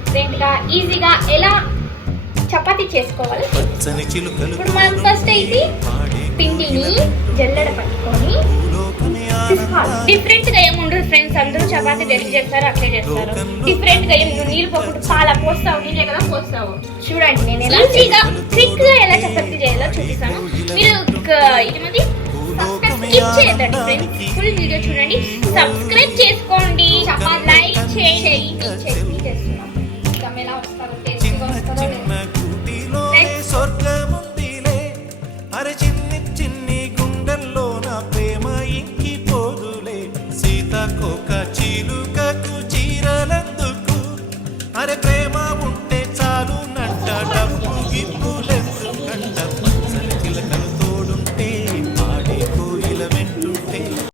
Different గా ఈజీగా ఎలా చపాతీ చేసుకోవాలి. ఇప్పుడు మనం ఫస్ట్ అయితే పిండిని జల్లెడ పట్టుకొని డిఫరెంట్ గా ఏముండదు ఫ్రెండ్స్. అందరూ చపాతీ తెలిసి చేస్తారు, అట్లే చేస్తారు. డిఫరెంట్ గా ఏమి నీళ్ళు పోకుండా పాల పోస్తావు, నీళ్ళే కదా పోస్తావు. చూడండి నేను ఎలా ఈజీగా క్విక్ గా ఎలా చపాతీ చేయాలో చూపిస్తాను. మీరు ఇది మంది స్కిప్ చేయదండి ఫ్రెండ్స్, ఫుల్ వీడియో చూడండి, సబ్స్క్రైబ్ చేసుకోండి, లైక్ చేయండి.